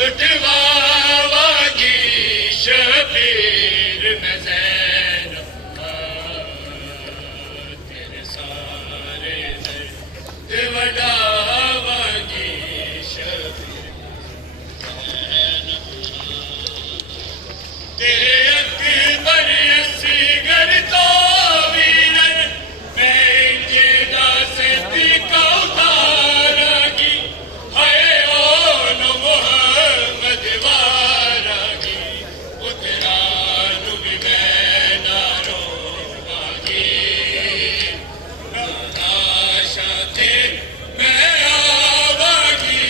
लुटवावागी शबीर में ज़ैनब तेरे सारे दर्द वडावागी शबीर तेरे अकबर असगर तो वीरन मैं इंजेदा से का उतारागी हाय ओ नो मोहम्मद वारागी उतरा नु भी मैं ना रोवागी नाशा थे मैं आवागी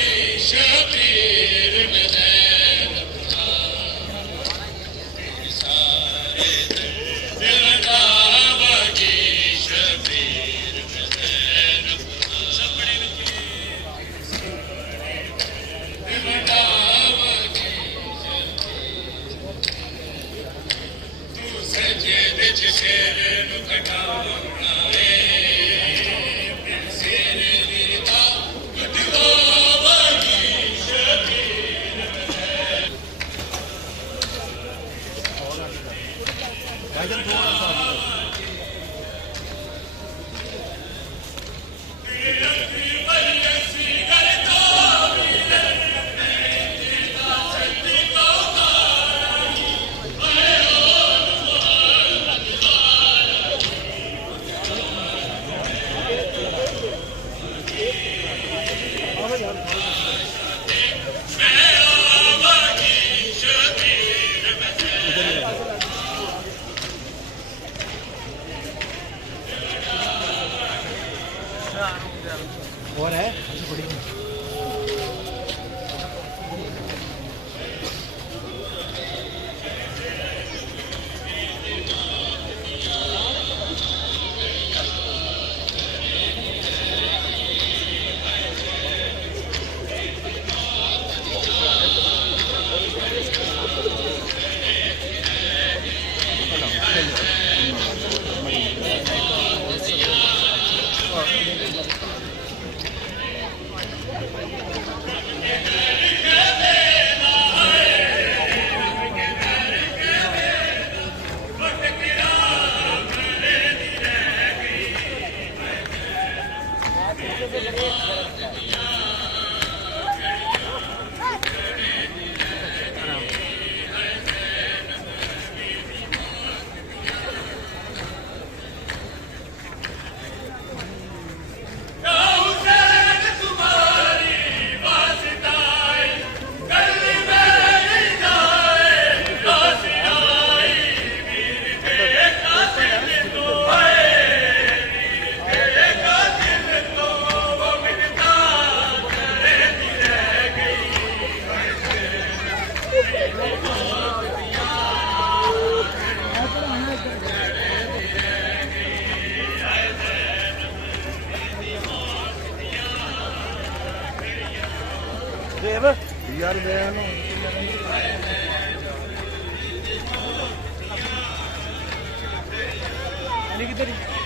शबीर में ज़ैनब सारे दिल वडावागी शबीर में ज़ैनब सपने दिल वडावागी तू सजदे च सिर नु कटाउणा है सिर विरदा वडवावागी शबीर और है देव यार मैं किधर